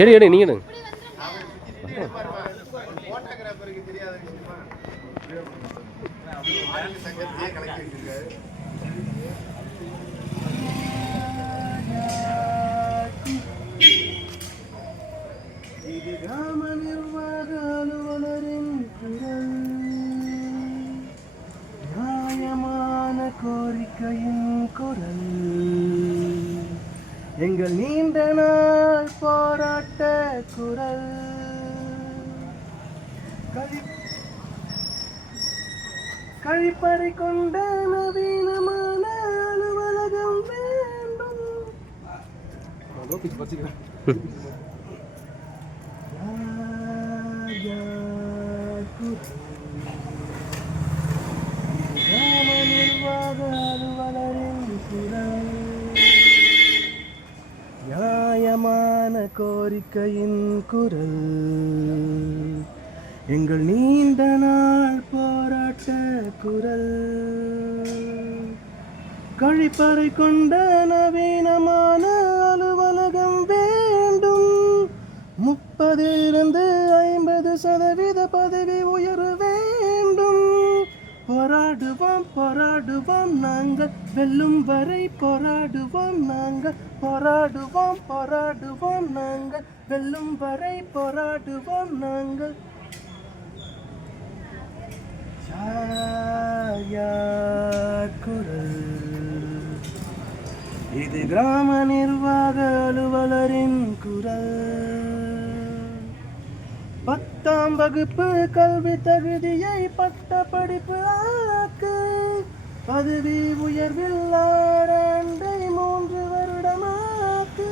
எடு எடு நீங்க எடுங்க. இது கிராம நிர்வாக அலுவலரின் குரல், நியாயமான கோரிக்கையின் குரல், எங்கள் நீண்ட நாள் போராட்ட குரல். கழிப்பறை கொண்ட நவீனமான அலுவலகம் வேண்டும். கிராம நிர்வாக அலுவலரின் குரல், நியாயமான கோரிக்கையின் குரல், எங்கள் நீண்ட நாள் போராட்ட குரல். கழிப்பறை கொண்ட நவீனமான அலுவலகம் வேண்டும். 30% பதவி உயர்வு வேண்டும். போராடுவோம் போராடுவோம் நாங்கள் வெல்லும் வரை போராடுவோம் நாங்கள். போராடுவோம் போராடுவோம் நாங்கள் வெல்லும் வரை போராடுவோம் நாங்கள். குரல், இது கிராம நிர்வாக அலுவலரின் குரல். 10ஆம் வகுப்பு கல்வி தகுதியை பட்ட படிப்பு ஆக்கு. பதவி உயர்வில் 6 ஆண்டை 3 வருடமாக்கு.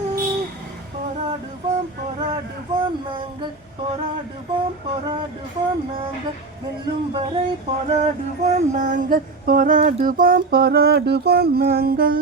போராடுவோம் போராடுவோம் நாங்கள். போராடுவோம் போராடுவோம் நாங்கள் வெல்லும் வரை போராடுவோம் நாங்கள். போராடுவோம் போராடுவோம் நாங்கள்.